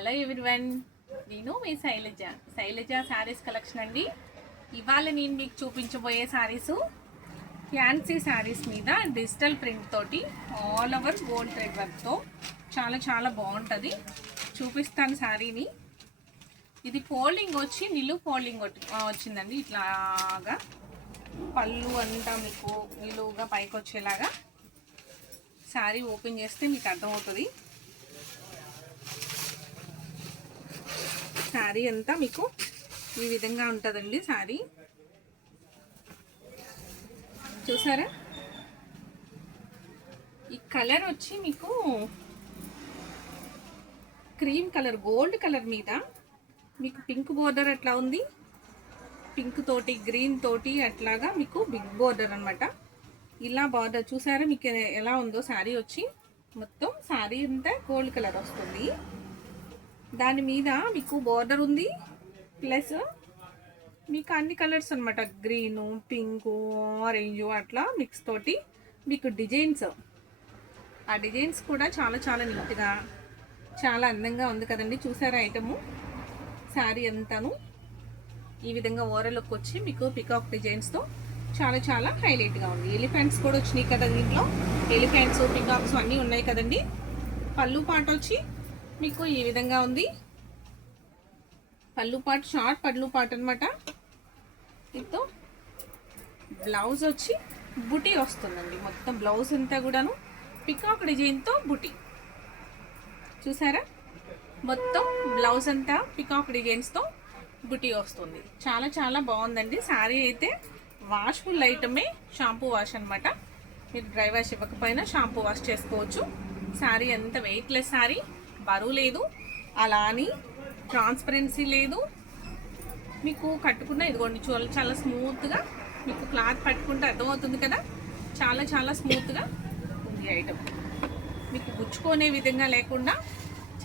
Hello everyone, నేను మీ Shailaja saris collection అండి. ఇవాళ నేను మీకు చూపించబోయే శారీస్ ఫ్యాన్సీ శారీస్ మీద డిజిటల్ ప్రింట్ తోటి ఆల్ ఓవర్ గోల్డ్ థ్రెడ్ వర్క్తో చాలా బాగుంటుంది. చూపిస్తాను శారీని. ఇది ఫోల్డింగ్ వచ్చి నిలువు ఫోల్డింగ్ వచ్చిందండి. ఇట్లాగా పళ్ళు అంతా మీకు నిలువుగా పైకి వచ్చేలాగా శారీ ఓపెన్ చేస్తే మీకు అర్థమవుతుంది. శారీ అంతా మీకు ఈ విధంగా ఉంటుందండి. శారీ చూసారా? ఈ కలర్ వచ్చి మీకు క్రీమ్ కలర్, గోల్డ్ కలర్ మీద మీకు పింక్ బోర్డర్ అట్లా ఉంది. పింక్ తోటి గ్రీన్ తోటి అట్లాగా మీకు బిగ్ బోర్డర్ అనమాట. ఇలా బార్డర్ చూసారా? మీకు ఎలా ఉందో శారీ వచ్చి మొత్తం శారీ అంతా గోల్డ్ కలర్ వస్తుంది. దాని మీద మీకు బోర్డర్ ఉంది, ప్లస్ మీకు అన్ని కలర్స్ అనమాట. గ్రీను, పింకు, ఆరెంజ్ అట్లా మిక్స్ తోటి మీకు డిజైన్స్. ఆ డిజైన్స్ కూడా చాలా నీట్గా చాలా అందంగా ఉంది కదండి. చూసారా ఐటము? శారీ అంతాను ఈ విధంగా ఓరల్లోకి వచ్చి మీకు పికాక్ డిజైన్స్తో చాలా హైలైట్గా ఉంది. ఎలిఫెంట్స్ కూడా వచ్చినాయి కదా దీంట్లో. ఎలిఫెంట్స్, పికాక్స్ అన్నీ ఉన్నాయి కదండి. పళ్ళు పాట వచ్చి మీకు ఈ విధంగా ఉంది. పళ్ళు పాట షార్ట్ పళ్ళు పాట అనమాట. దీంతో బ్లౌజ్ వచ్చి బుటీ వస్తుందండి. మొత్తం బ్లౌజ్ అంతా కూడాను పికాక్ డిజైన్తో బుటీ. చూసారా? మొత్తం బ్లౌజ్ అంతా పికాక్ డిజైన్స్తో బుటీ వస్తుంది. చాలా బాగుందండి. శారీ అయితే వాష్ఫుల్ ఐటమే. షాంపూ వాష్ అనమాట. మీరు డ్రై వాష్ ఇవ్వకపోయినా షాంపూ వాష్ చేసుకోవచ్చు. శారీ అంత వెయిట్లెస్ శారీ, బరువు లేదు, అలా అని ట్రాన్స్పరెన్సీ లేదు. మీకు కట్టుకున్న ఇదిగోండి చాలా స్మూత్గా మీకు క్లాత్ పట్టుకుంటే అర్థమవుతుంది కదా. చాలా స్మూత్గా ఉంది ఐటమ్. మీకు గుచ్చుకునే విధంగా లేకుండా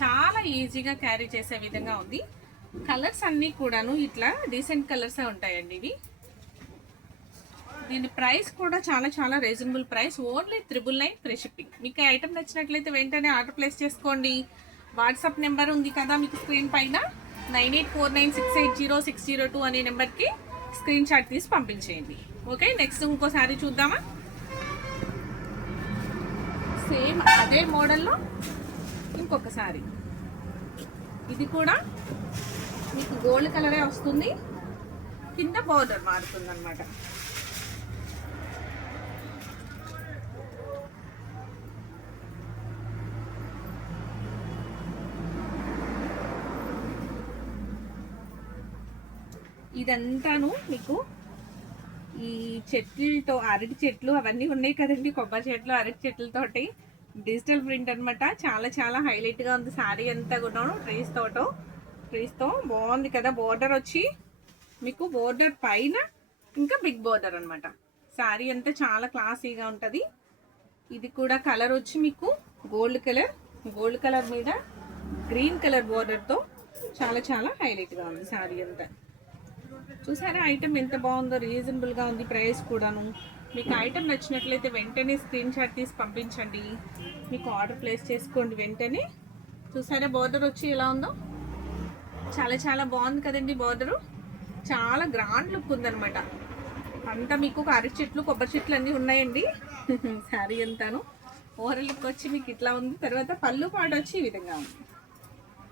చాలా ఈజీగా క్యారీ చేసే విధంగా ఉంది. కలర్స్ అన్నీ కూడాను ఇట్లా డీసెంట్ కలర్సే ఉంటాయండి ఇవి. దీని ప్రైస్ కూడా చాలా reasonable price. Only 999 free shipping. మీకు ఈ ఐటమ్ నచ్చినట్లయితే వెంటనే ఆర్డర్ ప్లేస్ చేసుకోండి. వాట్సాప్ నెంబర్ ఉంది కదా మీకు స్క్రీన్ పైన, 9849680602 అనే నెంబర్కి స్క్రీన్ షాట్ తీసి పంపించేయండి. ఓకే, నెక్స్ట్ ఇంకో శారీ చూద్దామా? సేమ్ అదే మోడల్లో ఇంకొక శారీ. ఇది కూడా మీకు గోల్డ్ కలరే వస్తుంది. కింద బోర్డర్ మారుతుంది అనమాట. ఇదంతాను మీకు ఈ చెట్లతో, అరటి చెట్లు అవన్నీ ఉన్నాయి కదండి, కొబ్బరి చెట్లు, అరటి చెట్లతోటి డిజిటల్ ప్రింట్ అనమాట. చాలా హైలైట్గా ఉంది శారీ అంతా కూడా. ట్రీస్తో బాగుంది కదా. బోర్డర్ వచ్చి మీకు బోర్డర్ పైన ఇంకా బిగ్ బోర్డర్ అనమాట. శారీ అంతా చాలా క్లాసీగా ఉంటుంది. ఇది కూడా కలర్ వచ్చి మీకు గోల్డ్ కలర్ మీద గ్రీన్ కలర్ బోర్డర్తో చాలా హైలైట్గా ఉంది శారీ అంతా. చూసారా ఐటమ్ ఎంత బాగుందో? రీజనబుల్గా ఉంది ప్రైస్ కూడాను. మీకు ఐటమ్ నచ్చినట్లయితే వెంటనే స్క్రీన్ షాట్ తీసి పంపించండి. మీకు ఆర్డర్ ప్లేస్ చేసుకోండి వెంటనే. చూసారా బోర్డర్ వచ్చి ఎలా ఉందో? చాలా బాగుంది కదండి. బోర్డరు చాలా గ్రాండ్ లుక్ ఉందనమాట. అంతా మీకు అరటి చెట్లు, కొబ్బరి చెట్లు అన్నీ ఉన్నాయండి. శారీ అంతాను ఓవరాల్ లుక్ వచ్చి మీకు ఇట్లా ఉంది. తర్వాత పళ్ళు పాట వచ్చి ఈ విధంగా ఉంది.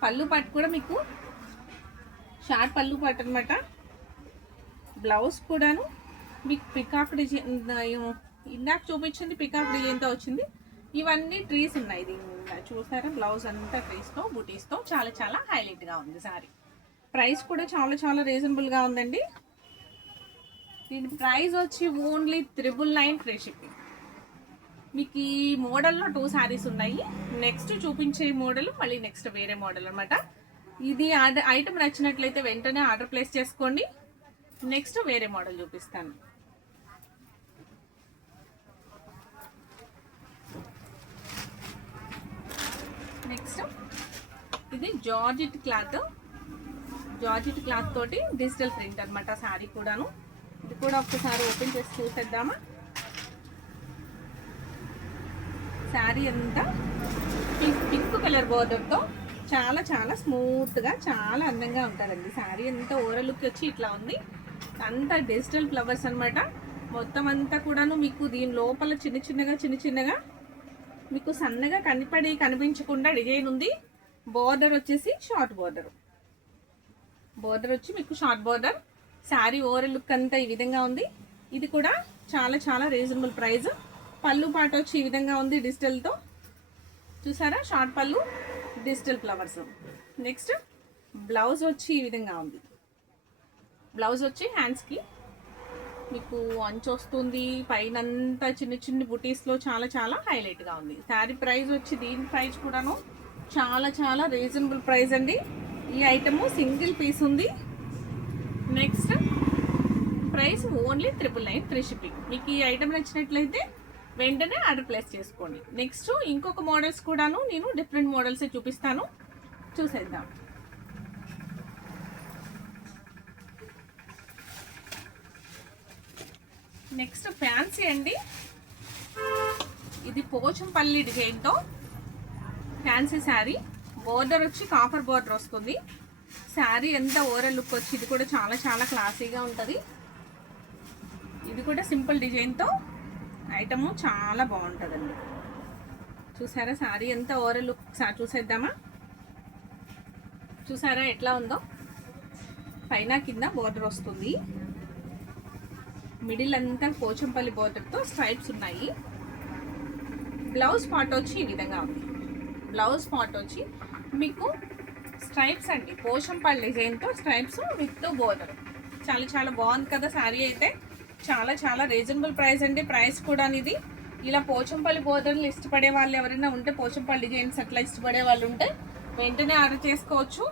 పళ్ళు పాట కూడా మీకు షార్ట్ పళ్ళు పాట అనమాట. బ్లౌజ్ కూడాను మీకు పికాక్ డిజైన్, ఇందాక చూపించింది పికాక్ డిజైన్తో వచ్చింది. ఇవన్నీ ట్రీస్ ఉన్నాయి దీని. చూసారా? బ్లౌజ్ అంతా ట్రీస్తో బూటీస్తో చాలా హైలైట్గా ఉంది శారీ. ప్రైస్ కూడా చాలా రీజనబుల్గా ఉందండి. దీని ప్రైస్ వచ్చి ఓన్లీ 999 ఫ్రీ షిప్పింగ్. మీకు ఈ మోడల్లో 2 శారీస్ ఉన్నాయి. నెక్స్ట్ చూపించే మోడల్ మళ్ళీ నెక్స్ట్ వేరే మోడల్ అనమాట. ఇది ఐటమ్ నచ్చినట్లయితే వెంటనే ఆర్డర్ ప్లేస్ చేసుకోండి. నెక్స్ట్ వేరే మోడల్ చూపిస్తాను. నెక్స్ట్ ఇది జార్జెట్ క్లాత్ తోటి డిజిటల్ ప్రింట్ అనమాట శారీ కూడాను. ఇది కూడా ఒక్కసారి ఓపెన్ చేసి చూసేద్దామా? శారీ అంతా పింక్ కలర్ బోర్డర్తో చాలా చాలా స్మూత్గా చాలా అందంగా ఉంటుందండి. శారీ అంతా ఓవరాల్ లుక్ వచ్చి ఇట్లా ఉంది. అంతా డిజిటల్ ఫ్లవర్స్ అనమాట. మొత్తం అంతా కూడాను మీకు దీని లోపల చిన్న చిన్నగా మీకు సన్నగా కనిపించకుండా డిజైన్ ఉంది. బోర్డర్ వచ్చేసి షార్ట్ బోర్డర్ వచ్చి మీకు short border. Sari overall look అంతా ఈ విధంగా ఉంది. ఇది కూడా చాలా చాలా రీజనబుల్ ప్రైస్. పళ్ళు పాట వచ్చి ఈ విధంగా ఉంది డిజిటల్తో, చూసారా? షార్ట్ పళ్ళు, డిజిటల్ ఫ్లవర్స్. నెక్స్ట్ బ్లౌజ్ వచ్చి ఈ విధంగా ఉంది. బ్లౌజ్ వచ్చి హ్యాండ్స్కి మీకు అంచు వస్తుంది. పైన అంతా చిన్న బుటీస్లో చాలా చాలా హైలైట్గా ఉంది. శారీ ప్రైస్ వచ్చి దీని ప్రైస్ కూడాను చాలా చాలా రీజనబుల్ ప్రైస్ అండి. ఈ ఐటము సింగిల్ పీస్ ఉంది. Next price only 999 free shipping. మీకు ఈ ఐటమ్ నచ్చినట్లయితే వెంటనే ఆర్డర్ ప్లేస్ చేసుకోండి. నెక్స్ట్ ఇంకొక మోడల్స్ కూడాను నేను డిఫరెంట్ మోడల్స్ చూపిస్తాను, చూసేద్దాం. నెక్స్ట్ ఫ్యాన్సీ అండి. ఇది పోచంపల్లి డిజైన్తో ఫ్యాన్సీ శారీ. బోర్డర్ వచ్చి కాపర్ బోర్డర్ వస్తుంది. శారీ ఎంత ఓవరాల్ లుక్ వచ్చి ఇది కూడా చాలా చాలా క్లాసీగా ఉంటుంది. ఇది కూడా సింపుల్ డిజైన్తో ఐటము చాలా బాగుంటుందండి. చూసారా శారీ ఎంత ఓవరాల్ లుక్ చూసేద్దామా? చూసారా ఎట్లా ఉందో? పైన కింద బోర్డర్ వస్తుంది. మిడిల్ అంతా పోచంపల్లి బోర్డర్తో స్ట్రైప్స్ ఉన్నాయి. బ్లౌజ్ పార్ట్ వచ్చి ఈ విధంగా ఉంది. బ్లౌజ్ పార్ట్ వచ్చి మీకు స్ట్రైప్స్ అండి, పోచంపల్లి డిజైన్తో స్ట్రైప్స్ విత్ బోర్డర్. చాలా చాలా బాగుంది కదా శారీ అయితే. చాలా చాలా రీజనబుల్ ప్రైస్ అండి. ప్రైస్ కూడా ఇది ఇలా పోచంపల్లి బోర్డర్లు ఇష్టపడే వాళ్ళు ఎవరైనా ఉంటే, పోచంపల్లి డిజైన్స్ అట్లా ఇష్టపడే వాళ్ళు ఉంటే వెంటనే ఆర్డర్ చేసుకోవచ్చు.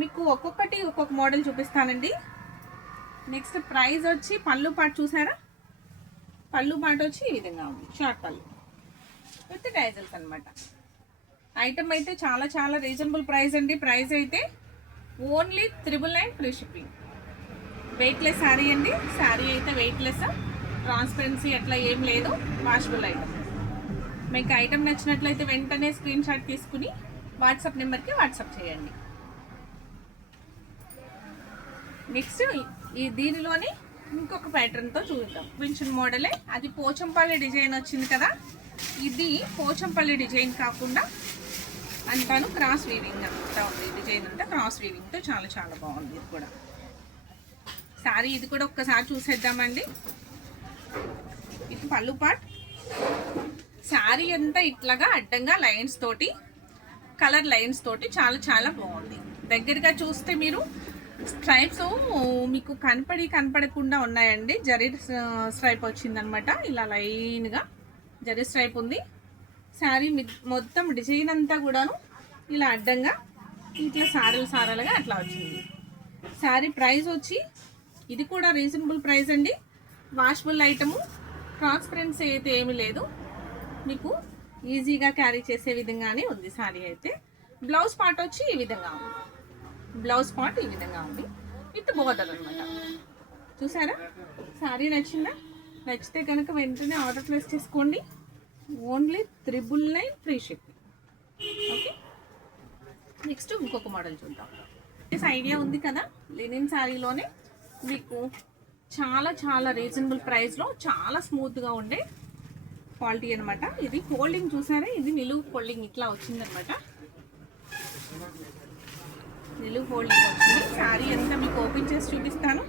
మీకు ఒక్కొక్కటి ఒక్కొక్క మోడల్ చూపిస్తానండి. నెక్స్ట్ ప్రైస్ వచ్చి పళ్ళు పాటు చూసారా? పళ్ళు పాటు వచ్చి ఈ విధంగా ఉంది. షార్ట్ పళ్ళు విత్ డైజల్స్ అనమాట. ఐటమ్ అయితే చాలా చాలా రీజనబుల్ ప్రైస్ అండి. ప్రైస్ అయితే only 999 free shipping. Weightless sari అండి. శారీ అయితే వెయిట్లెస్, ట్రాన్స్పరెన్సీ అట్లా ఏం లేదు. Washable item. మీకు ఐటమ్ నచ్చినట్లయితే వెంటనే స్క్రీన్ షాట్ తీసుకుని వాట్సాప్ నెంబర్కి వాట్సాప్ చేయండి. నెక్స్ట్ దీనిలోని ఇంకొక ప్యాటర్న్తో చూద్దాం. విన్షన్ మోడలే, అది పోచంపల్లి డిజైన్ వచ్చింది కదా. ఇది పోచంపల్లి డిజైన్ కాకుండా అంటాను క్రాస్ వీవింగ్ అంతా ఉంది. డిజైన్ అంతా క్రాస్ వీవింగ్తో చాలా చాలా బాగుంది. ఇది కూడా శారీ, ఇది కూడా ఒక్కసారి చూసేద్దామండి. ఇది పళ్ళు పార్ట్. శారీ అంతా ఇట్లాగా అడ్డంగా లైన్స్ తోటి, కలర్ లైన్స్ తోటి చాలా చాలా బాగుంది. దగ్గరగా చూస్తే మీరు స్ట్రైప్స్ మీకు కనపడకుండా ఉన్నాయండి. జరీ స్ట్రైప్ వచ్చిందనమాట. ఇలా లైన్గా జరీ స్ట్రైప్ ఉంది. శారీ మొత్తం డిజైన్ అంతా కూడాను ఇలా అడ్డంగా ఇట్లా సారలుగా అట్లా వచ్చింది. శారీ ప్రైస్ వచ్చి ఇది కూడా రీజనబుల్ ప్రైస్ అండి. వాషబుల్ ఐటము, ట్రాన్స్పరెన్సీ అయితే ఏమీ లేదు. మీకు ఈజీగా క్యారీ చేసే విధంగానే ఉంది శారీ అయితే. బ్లౌజ్ పార్ట్ వచ్చి ఈ విధంగా ఉంది. బ్లౌజ్ పార్ట్ ఈ విధంగా ఉంది విత్ బోర్డర్ అనమాట. చూసారా? శారీ నచ్చిందా? నచ్చితే కనుక వెంటనే ఆర్డర్ ప్లేస్ చేసుకోండి. Only 999 free shipping. Okay, next ఇంకొక మోడల్ చూద్దాం. ఐడియా ఉంది కదా, లెనిన్ శారీలోనే మీకు చాలా చాలా రీజనబుల్ ప్రైస్లో చాలా స్మూత్గా ఉండే క్వాలిటీ అనమాట. ఇది ఫోల్డింగ్ చూసారా? ఇది నిలువు ఫోల్డింగ్ ఇట్లా వచ్చిందనమాట. నిలువు ఫోల్డింగ్ వచ్చింది. శారీ అంతా మీకు ఓపెన్ చేసి చూపిస్తాను.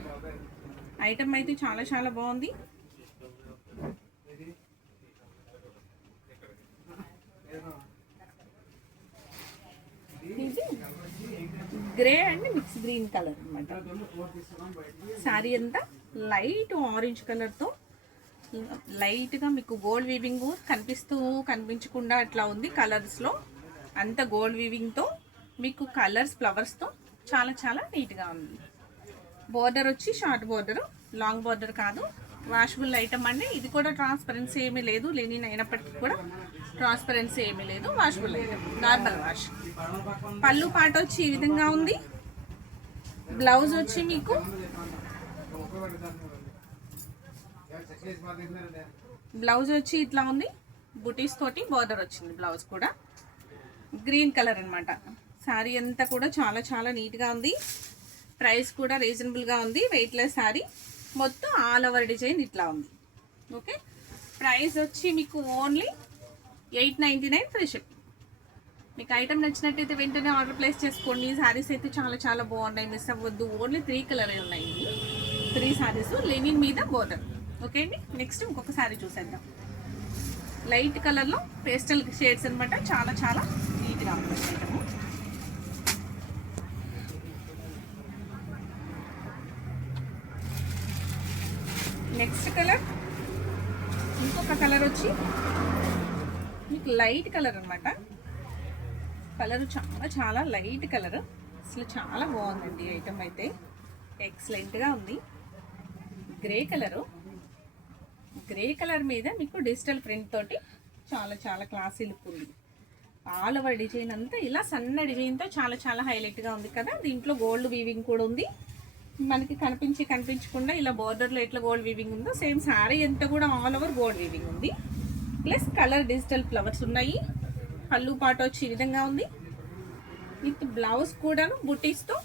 ఐటమ్ అయితే చాలా చాలా బాగుంది. ఇది grey and mix green colour అనమాట. శారీ అంతా లైట్ ఆరెంజ్ కలర్తో లైట్గా మీకు గోల్డ్ వీవింగ్ కనిపించకుండా అట్లా ఉంది. కలర్స్లో అంత గోల్డ్ వీవింగ్తో మీకు కలర్స్ ఫ్లవర్స్తో చాలా చాలా నీట్గా ఉంది. బోర్డర్ వచ్చి షార్ట్ బోర్డర్, లాంగ్ బోర్డర్ కాదు. వాషబుల్ ఐటమ్ అండి. ఇది కూడా ట్రాన్స్పరెన్సీ ఏమీ లేదు. లెనిన్ అయినప్పటికీ కూడా ట్రాన్స్పరెన్సీ ఏమీ లేదు. Washable item, normal wash. పళ్ళు పాట వచ్చి ఈ విధంగా ఉంది. బ్లౌజ్ వచ్చి మీకు ఇట్లా ఉంది. బుటీస్ తోటి బోర్డర్ వచ్చింది. బ్లౌజ్ కూడా గ్రీన్ కలర్ అనమాట. శారీ అంతా కూడా చాలా చాలా నీట్గా ఉంది. ప్రైస్ కూడా రీజనబుల్గా ఉంది. వెయిట్లెస్ శారీ, మొత్తం ఆల్ ఓవర్ డిజైన్ ఇట్లా ఉంది. ఓకే, ప్రైస్ వచ్చి మీకు ఓన్లీ 899 ఫ్రీ షిప్. మీకు ఐటమ్ నచ్చినట్టయితే వెంటనే ఆర్డర్ ప్లేస్ చేసుకోండి. శారీస్ అయితే చాలా చాలా బాగున్నాయి, మిస్ అవ్వద్దు. ఓన్లీ 3 కలర్ ఉన్నాయి, 3 శారీస్ లెనిన్ మీద బోర్డర్. ఓకే అండి, నెక్స్ట్ ఇంకొక శారీ చూసేద్దాం. లైట్ కలర్లో పేస్టల్ షేడ్స్ అనమాట. చాలా చాలా నీట్గా ఉంది ఐటమ్. నెక్స్ట్ కలర్, ఇంకొక కలర్ వచ్చి మీకు లైట్ కలర్ అనమాట. కలర్ చాలా చాలా లైట్ కలర్, అసలు చాలా బాగుందండి ఐటమ్ అయితే. ఎక్సలెంట్గా ఉంది. గ్రే కలరు, గ్రే కలర్ మీద మీకు డిజిటల్ ప్రింట్ తోటి చాలా చాలా క్లాసీ లుక్ ఉంది. ఆల్ ఓవర్ డిజైన్ అంతా ఇలా సన్న డిజైన్తో చాలా చాలా హైలైట్గా ఉంది కదా. దీంట్లో గోల్డ్ వీవింగ్ కూడా ఉంది. మనకి కనిపించకుండా ఇలా బోర్డర్లో ఎట్లా గోల్డ్ వీవింగ్ ఉందో సేమ్ శారీ అంతా కూడా ఆల్ ఓవర్ గోల్డ్ వీవింగ్ ఉంది. ప్లస్ కలర్ డిజిటల్ ఫ్లవర్స్ ఉన్నాయి. పళ్ళు పాట వచ్చి ఈ విధంగా ఉంది. విత్ బ్లౌజ్ కూడాను బుటీస్తో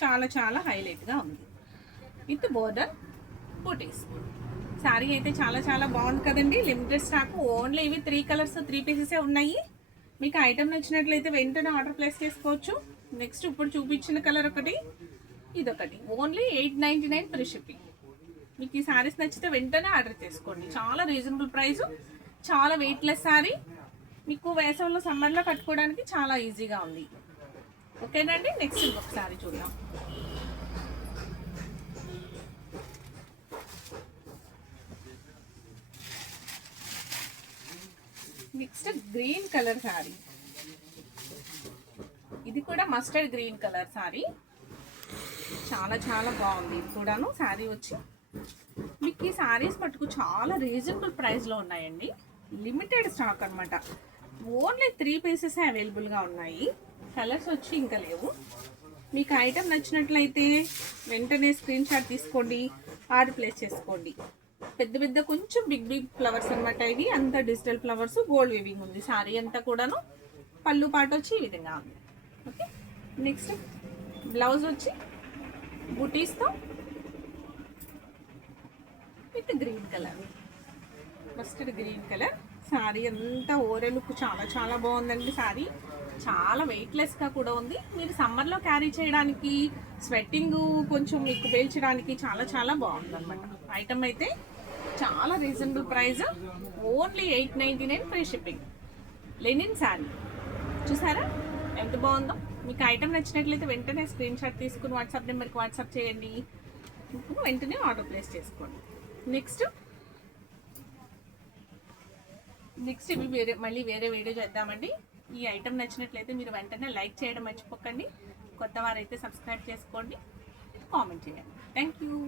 చాలా చాలా హైలైట్గా ఉంది. విత్ బోర్డర్ బుటీస్. శారీ అయితే చాలా చాలా బాగుంది కదండి. లిమిటెడ్ స్టాక్, ఓన్లీ ఇవి 3 కలర్స్ 3 పీసెసే ఉన్నాయి. మీకు ఐటమ్ నచ్చినట్లయితే వెంటనే ఆర్డర్ ప్లేస్ చేసుకోవచ్చు. నెక్స్ట్ ఇప్పుడు చూపించిన కలర్ ఒకటి, ఇదొకటి. Only 899 free shipping. మీకు ఈ శారీస్ నచ్చితే వెంటనే ఆర్డర్ చేసుకోండి. చాలా రీజనబుల్ ప్రైస్, చాలా వెయిట్లెస్ శారీ. మీకు వేసవిలో సమ్మర్లో కట్టుకోవడానికి చాలా ఈజీగా ఉంది. ఓకేనండి, నెక్స్ట్ ఇంకొక శారీ చూద్దాం. Next green colour sari. ఇది కూడా మస్టర్డ్ గ్రీన్ కలర్ శారీ. చాలా చాలా బాగుంది. ఇది కూడాను శారీ వచ్చి మీకు ఈ శారీస్ మటుకు చాలా రీజనబుల్ ప్రైస్లో ఉన్నాయండి. లిమిటెడ్ స్టాక్ అనమాట. ఓన్లీ 3 పీసెస్ అవైలబుల్గా ఉన్నాయి. కలర్స్ వచ్చి ఇంకా లేవు. మీకు ఐటమ్ నచ్చినట్లయితే వెంటనే స్క్రీన్ షాట్ తీసుకోండి, ఆర్డర్ ప్లేస్ చేసుకోండి. పెద్ద పెద్ద కొంచెం బిగ్ బిగ్ ఫ్లవర్స్ అనమాట. ఇవి అంతా డిజిటల్ ఫ్లవర్స్, గోల్డ్ వీవింగ్ ఉంది. శారీ అంతా కూడాను పళ్ళు పాట వచ్చి ఈ విధంగా ఉంది. ఓకే, నెక్స్ట్ బ్లౌజ్ వచ్చి బుటీస్తో with green colour, mustard green colour. Sari అంతా ఓవరాల్ లుక్ చాలా చాలా బాగుందండి. శారీ చాలా వెయిట్లెస్గా కూడా ఉంది. మీరు సమ్మర్లో క్యారీ చేయడానికి, స్వెట్టింగ్ కొంచెం మీకు పేల్చడానికి చాలా చాలా బాగుంది అనమాట. ఐటమ్ అయితే చాలా reasonable price, only 899 free shipping. Linen sari చూసారా ఎంత బాగుందో. మీకు ఐటమ్ నచ్చినట్లయితే వెంటనే స్క్రీన్ షాట్ తీసుకుని వాట్సాప్ నెంబర్కి వాట్సాప్ చేయండి. వెంటనే ఆర్డర్ ప్లేస్ చేసుకోండి. నెక్స్ట్ ఇవి మళ్ళీ వేరే వీడియో చేద్దామండి. ఈ ఐటమ్ నచ్చినట్లయితే మీరు వెంటనే లైక్ చేయడం మర్చిపోకండి. కొత్త వారైతే సబ్స్క్రైబ్ చేసుకోండి, కామెంట్ చేయండి. Thank you.